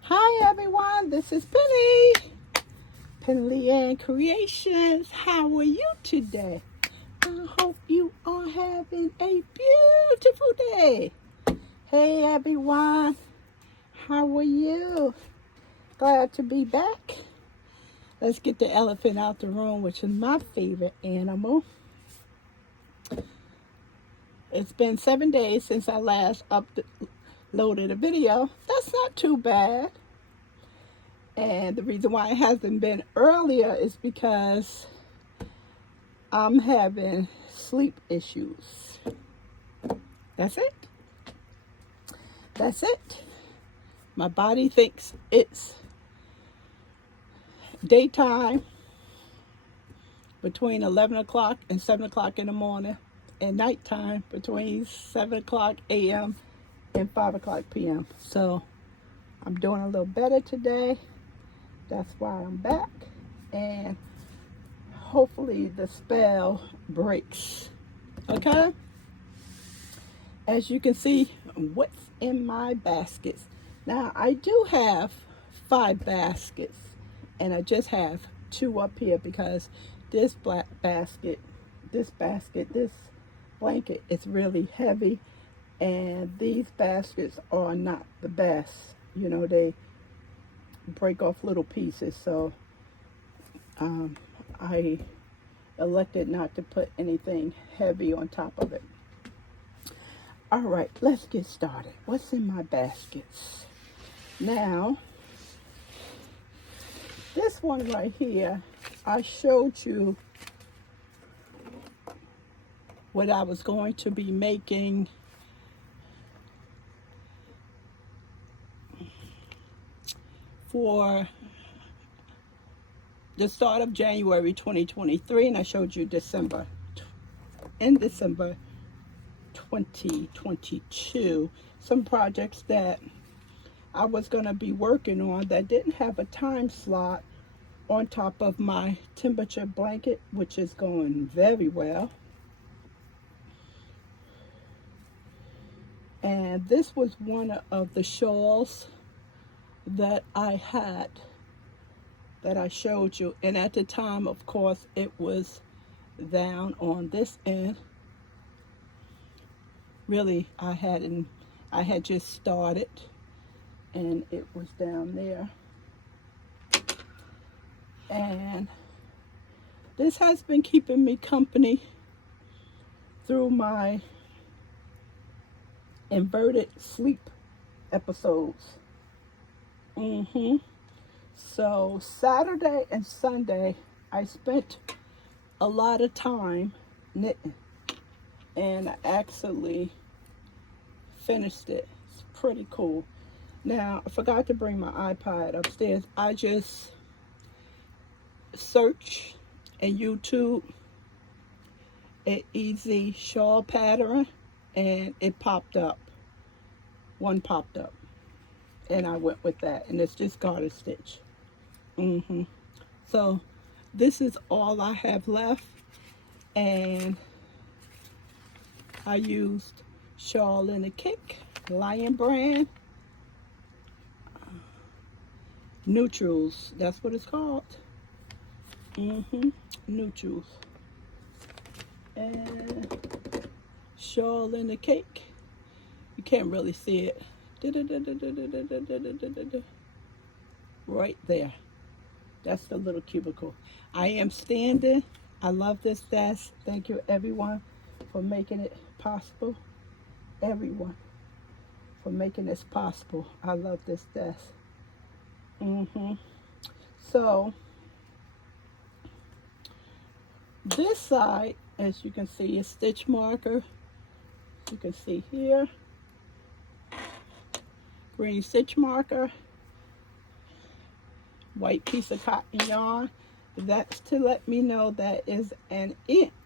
Hi everyone, this is Penny, Penley-Ann Creations. How are you today? I hope you are having a beautiful day. Hey everyone, how are you? Glad to be back. Let's get the elephant out the room, which is my favorite animal. It's been 7 days since I last uploaded a video. That's not too bad. And the reason why it hasn't been earlier is because I'm having sleep issues. That's it. That's it. My body thinks it's daytime between 11 o'clock and 7 o'clock in the morning, and nighttime between 7 o'clock a.m. and 5 o'clock p.m. So I'm doing a little better today. That's why I'm back, and hopefully the spell breaks. Okay? As you can see, what's in my baskets. Now, I do have 5 baskets, and I just have 2 up here because this basket, this blanket is really heavy, and these baskets are not the best. You know, they break off little pieces, so I elected not to put anything heavy on top of it. All right, let's get started. What's in my baskets? Now, this one right here, I showed you what I was going to be making for the start of January 2023, and I showed you December 2022, some projects that I was going to be working on that didn't have a time slot on top of my temperature blanket, which is going very well. And this was one of the shawls that I had, that I showed you, and at the time, of course, it was down on this end. Really, I had just started, and it was down there. And this has been keeping me company through my inverted sleep episodes. So Saturday and Sunday, I spent a lot of time knitting, and I actually finished it. It's pretty cool. Now, I forgot to bring my iPad upstairs. I just searched in YouTube an easy shawl pattern, and it popped up. One popped up, and I went with that, and it's just garter stitch. So this is all I have left, and I used Shawl in a Kick, Lion brand, neutrals, that's what it's called. Neutrals. And Shawl in a Cake, you can't really see it, right there. That's the little cubicle. I am standing. I love this desk. Thank you everyone for making it possible. Everyone for making this possible. I love this desk. So this side, as you can see, is stitch marker. You can see here, green stitch marker, white piece of cotton yarn. That's to let me know that is an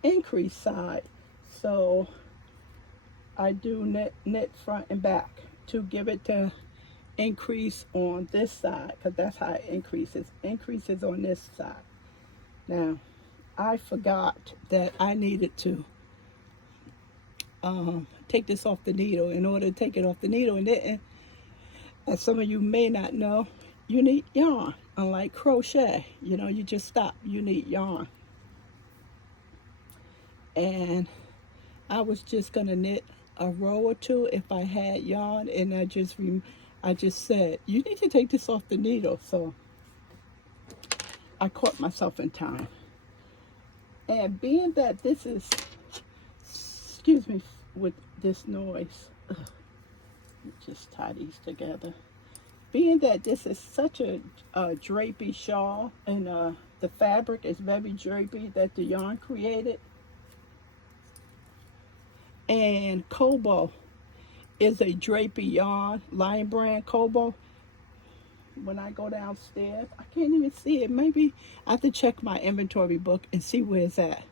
increase side. So I do knit front and back to give it to increase on this side, because that's how it increases. Increases on this side. Now, I forgot that I needed to take this off the needle. In order to take it off the needle, and then, as some of you may not know, you need yarn. Unlike crochet, you just stop. You need yarn. And I was just gonna knit a row or two if I had yarn, and I just said, you need to take this off the needle. So I caught myself in time. And being that this is, excuse me with this noise, just tie these together. Being that this is such a drapey shawl, and the fabric is very drapey that the yarn created, and Kobo is a drapey yarn, Lion Brand Kobo. When I go downstairs, I can't even see it. Maybe I have to check my inventory book and see where it's at.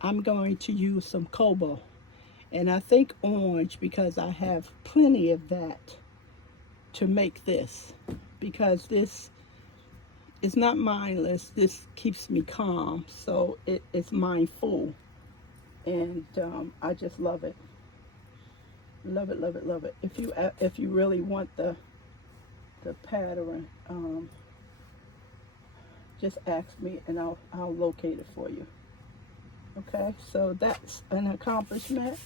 I'm going to use some Kobo, and I think orange, because I have plenty of that to make this, because this is not mindless. This keeps me calm, so it's mindful, and I just love it. Love it, love it, love it. If you really want the pattern, just ask me and I'll locate it for you. Okay, so that's an accomplishment.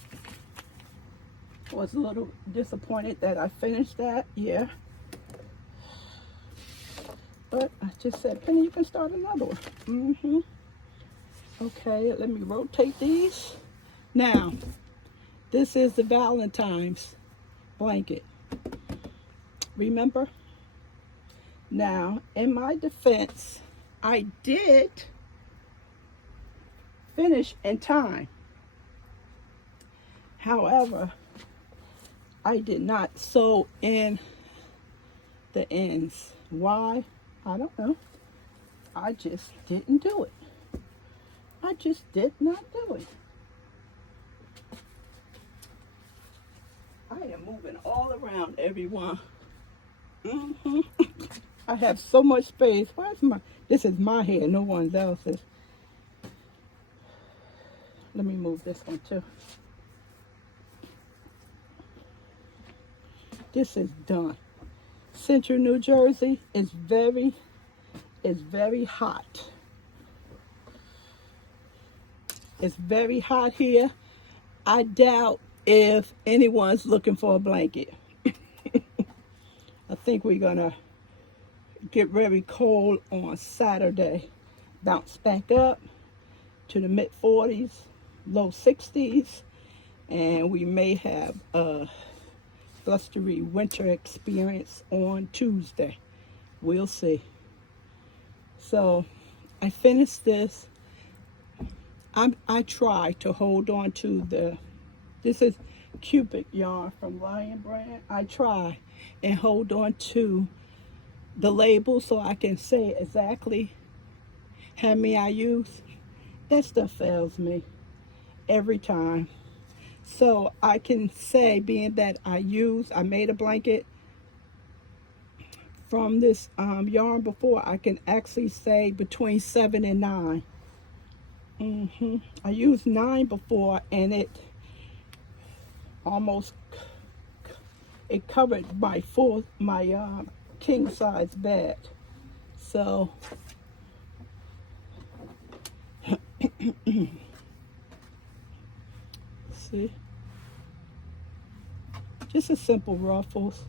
Was a little disappointed that I finished that, yeah. But I just said, Penny, you can start another one. Okay, let me rotate these. Now, this is the Valentine's blanket. Remember? Now, in my defense, I did finish in time. However, I did not sew in the ends. Why? I don't know. I just didn't do it. I just did not do it. I am moving all around, everyone. I have so much space. This is my hair, no one else's. Let me move this one too. This is done. Central New Jersey is very hot. It's very hot here. I doubt if anyone's looking for a blanket. I think we're gonna get very cold on Saturday. Bounce back up to the mid 40s, low 60s, and we may have a blustery winter experience on Tuesday. We'll see. So I finished this. I try to hold on to this is Cupid yarn from Lion Brand. I try and hold on to the label so I can say exactly how many I use. That stuff fails me every time. So I can say, being that I made a blanket from this yarn before, I can actually say between 7 and 9. I used 9 before, and it covered my king size bed. So see, just a simple ruffles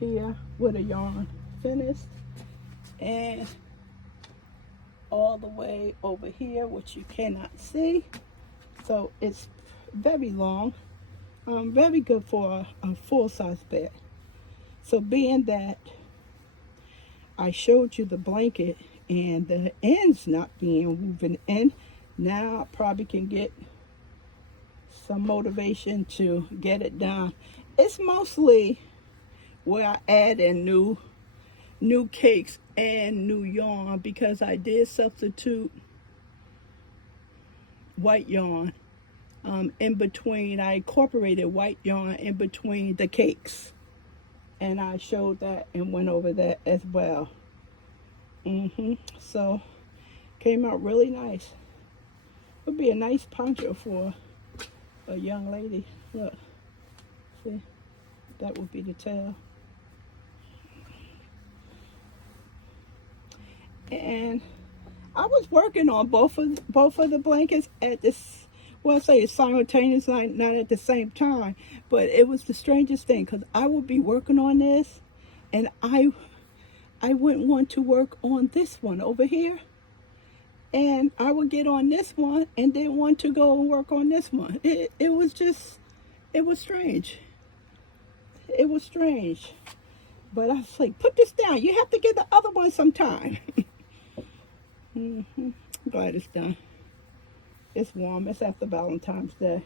here with a yarn finished, and all the way over here, which you cannot see. So it's very long, very good for a full-size bed. So being that I showed you the blanket and the ends not being woven in, now I probably can get some motivation to get it done. It's mostly where I add in new cakes and new yarn, because I did substitute white yarn in between. I incorporated white yarn in between the cakes, and I showed that and went over that as well. So came out really nice. Would be a nice poncho for a young lady. Look, see, that would be the tail. And I was working on both of the blankets at this. Well, I say simultaneously, not at the same time, but it was the strangest thing because I would be working on this, and I wouldn't want to work on this one over here, and I would get on this one and didn't want to go and work on this one. It was just, it was strange. It was strange, but I was like, put this down. You have to give the other one some time. I'm glad it's done. It's warm. It's after Valentine's Day.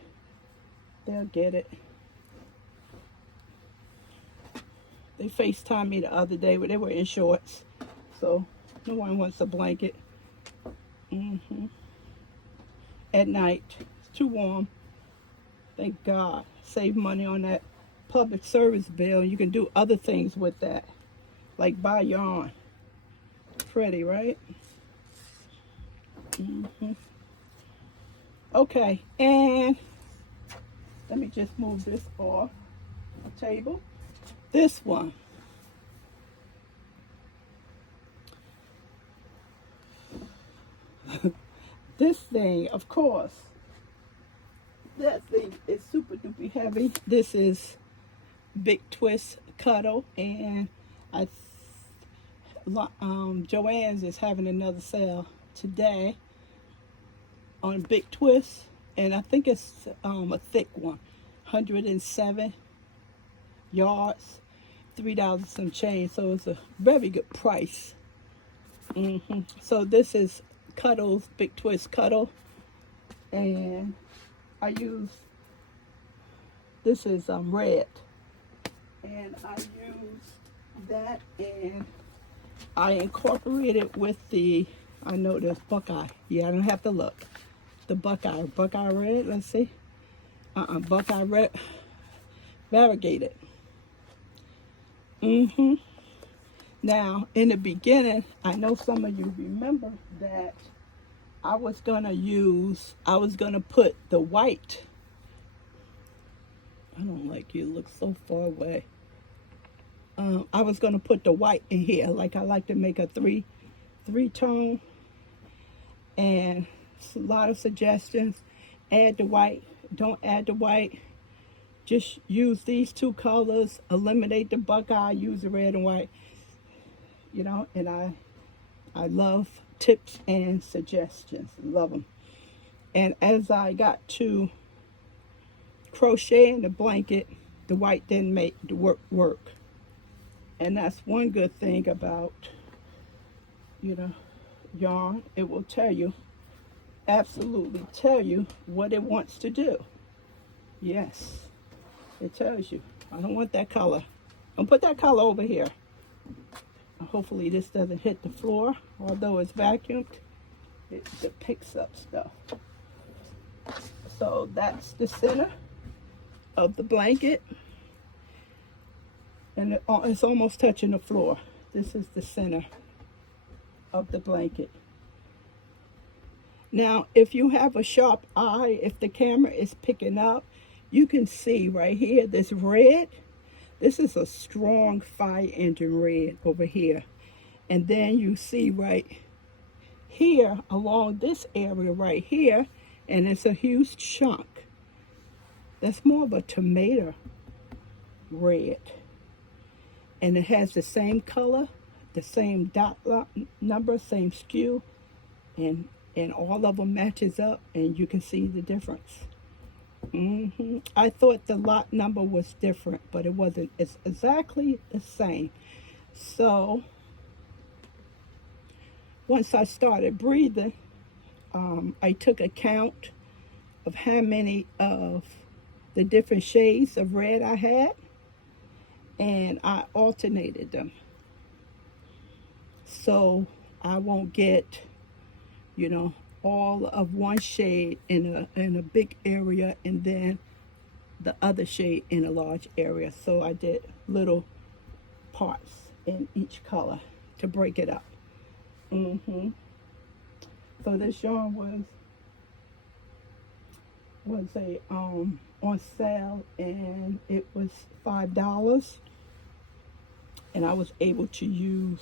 They'll get it. They FaceTimed me the other day, but they were in shorts. So no one wants a blanket. At night. It's too warm. Thank God. Save money on that public service bill. You can do other things with that. Like buy yarn. Pretty, right? Okay, and let me just move this off the table. This one. This thing, of course, that thing is super duper heavy. This is Big Twist Cuddle, and Joann's is having another sale today on Big Twist, and I think it's a thick one, 107 yards, $3 some change, so it's a very good price. So this is Cuddle's Big Twist Cuddle, and I use, this is red, and I use that, and I incorporate it with the, I know there's Buckeye. Yeah, I don't have to look. The Buckeye red, let's see. Buckeye red, variegated. Now, in the beginning, I know some of you remember that I was gonna put the white. I don't like you, look so far away. I was gonna put the white in here, like I like to make a three-tone, and a lot of suggestions. Add the white, don't add the white. Just use these two colors, eliminate the Buckeye, use the red and white. You know, and I love tips and suggestions, love them. And as I got to crocheting the blanket, the white didn't make the work. And that's one good thing about, yarn. It will tell you, absolutely tell you what it wants to do. Yes, it tells you. I don't want that color. Don't put that color over here. Hopefully this doesn't hit the floor. Although it's vacuumed, it picks up stuff. So that's the center of the blanket. And it's almost touching the floor. This is the center of the blanket. Now, if you have a sharp eye, if the camera is picking up, you can see right here, this red. This is a strong fire engine red over here. And then you see right here, along this area right here, and it's a huge chunk. That's more of a tomato red. And it has the same color, the same dot number, same skew, and all of them matches up, and you can see the difference. I thought the lot number was different, but it wasn't. It's exactly the same. So once I started breathing, I took account of how many of the different shades of red I had, and I alternated them. So I won't get, all of one shade in a big area and then the other shade in a large area. So I did little parts in each color to break it up. So this yarn was was a on sale, and it was $5, and I was able to use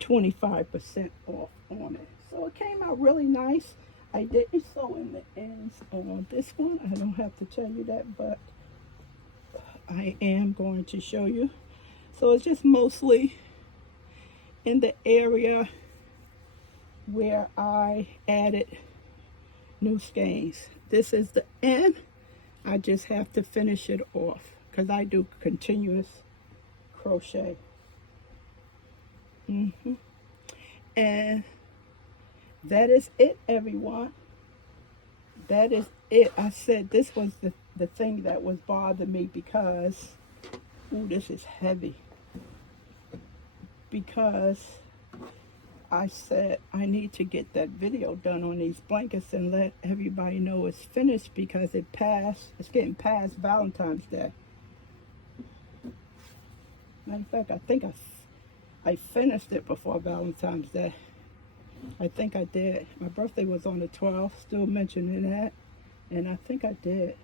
25% off on it. So it came out really nice. I didn't sew in the ends on this one. I don't have to tell you that, but I am going to show you. So it's just mostly in the area where I added new skeins. This is the end. I just have to finish it off because I do continuous crochet. And that is it, everyone. That is it. I said this was the thing that was bothering me because, ooh, this is heavy. Because I said I need to get that video done on these blankets and let everybody know it's finished because it's getting past Valentine's Day. Matter of fact, I think I finished it before Valentine's Day. I think I did. My birthday was on the 12th, still mentioning that. And I think I did.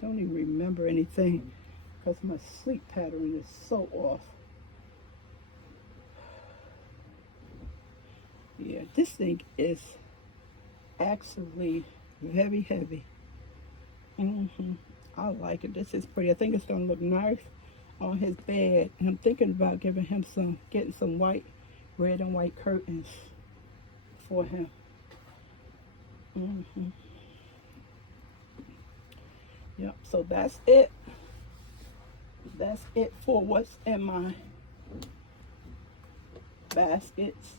Don't even remember anything because my sleep pattern is so off. Yeah, this thing is actually very heavy. I like it. This is pretty. I think it's going to look nice on his bed. And I'm thinking about getting some white, red and white curtains for him. Yep, so that's it. That's it for what's in my baskets.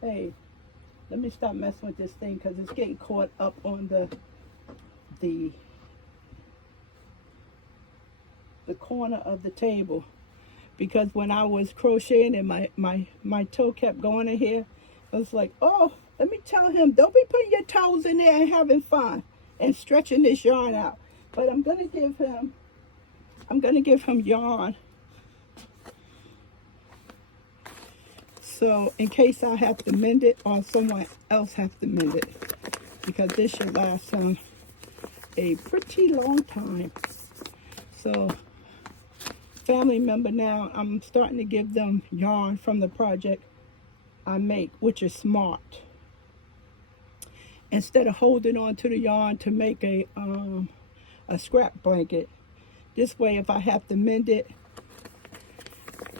Hey, let me stop messing with this thing because it's getting caught up on the corner of the table. Because when I was crocheting and my toe kept going in here, I was like, oh, let me tell him, don't be putting your toes in there and having fun and stretching this yarn out. But I'm gonna give him yarn. So in case I have to mend it or someone else have to mend it, because this should last him a pretty long time. So family member now, I'm starting to give them yarn from the project I make, which is smart. Instead of holding on to the yarn to make a scrap blanket, this way if I have to mend it,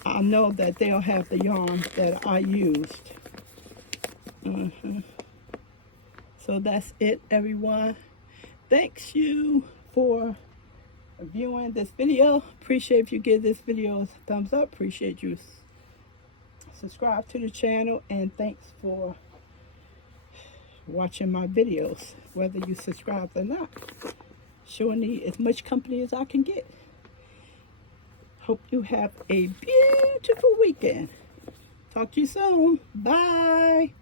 I know that they'll have the yarn that I used. So that's it, everyone. Thanks you for viewing this video. Appreciate if you give this video a thumbs up. Appreciate you subscribe to the channel, and thanks for watching my videos, whether you subscribe or not. Sure need as much company as I can get. Hope you have a beautiful weekend. Talk to you soon. Bye.